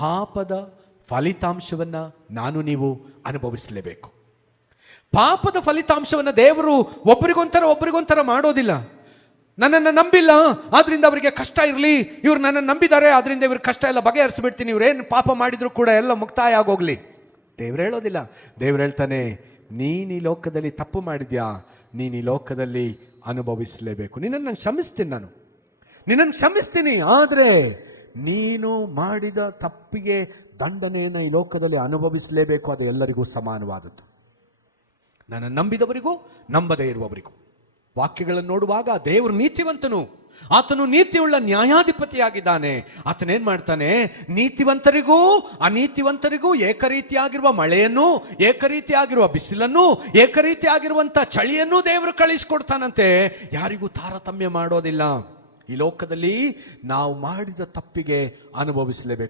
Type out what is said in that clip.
ಪಾಪದ ಫಲಿತಾಂಶವನ್ನ ನಾನು ನೀವು ಅನುಭವಿಸಲೇಬೇಕು. ಪಾಪದ ಫಲಿತಾಂಶವನ್ನ ದೇವರು ಒಬ್ಬರಿಗೊಂಥರ ಮಾಡೋದಿಲ್ಲ. ನನ್ನನ್ನು ನಂಬಿಲ್ಲ ಆದ್ರಿಂದ ಅವರಿಗೆ ಕಷ್ಟ ಇರಲಿ, ಇವ್ರು ನನ್ನನ್ನು ನಂಬಿದ್ದಾರೆ ಆದ್ರಿಂದ ಇವ್ರಿಗೆ ಕಷ್ಟ ಎಲ್ಲ ಬಗೆಹರಿಸ್ಬಿಡ್ತೀನಿ, ಇವ್ರೇನು ಪಾಪ ಮಾಡಿದ್ರು ಕೂಡ ಎಲ್ಲ ಮುಕ್ತಾಯ ಆಗೋಗ್ಲಿ. ದೇವ್ರು ಹೇಳೋದಿಲ್ಲ. ದೇವ್ರು ಹೇಳ್ತಾನೆ, ನೀನು ಈ ಲೋಕದಲ್ಲಿ ತಪ್ಪು ಮಾಡಿದ್ಯಾ, ನೀನು ಈ ಲೋಕದಲ್ಲಿ ಅನುಭವಿಸಲೇಬೇಕು. ನಿನ್ನನ್ನು ನಿನ್ನನ್ನು ಕ್ಷಮಿಸ್ತೀನಿ, ಆದರೆ ನೀನು ಮಾಡಿದ ತಪ್ಪಿಗೆ ದಂಡನೆಯನ್ನು ಈ ಲೋಕದಲ್ಲಿ ಅನುಭವಿಸಲೇಬೇಕು. ಅದು ಎಲ್ಲರಿಗೂ ಸಮಾನವಾದದ್ದು, ನನ್ನ ನಂಬಿದವರಿಗೂ ನಂಬದೇ ಇರುವವರಿಗೂ. ವಾಕ್ಯಗಳನ್ನು ನೋಡುವಾಗ ದೇವರು ನೀತಿವಂತನು, ಆತನು ನೀತಿಯುಳ್ಳ ನ್ಯಾಯಾಧಿಪತಿಯಾಗಿದ್ದಾನೆ. ಆತನೇನ್ ಮಾಡ್ತಾನೆ, ನೀತಿವಂತರಿಗೂ ಅನೀತಿವಂತರಿಗೂ ಏಕರೀತಿಯಾಗಿರುವ ಮಳೆಯನ್ನು, ಏಕರೀತಿಯಾಗಿರುವ ಬಿಸಿಲನ್ನು, ಏಕರೀತಿಯಾಗಿರುವಂತ ಚಳಿಯನ್ನು ದೇವರು ಕಳಿಸಿಕೊಡ್ತಾನಂತೆ. ಯಾರಿಗೂ ತಾರತಮ್ಯ ಮಾಡೋದಿಲ್ಲ. ಈ ಲೋಕದಲ್ಲಿ ನಾವು ಮಾಡಿದ ತಪ್ಪಿಗೆ ಅನುಭವಿಸಲೇಬೇಕು.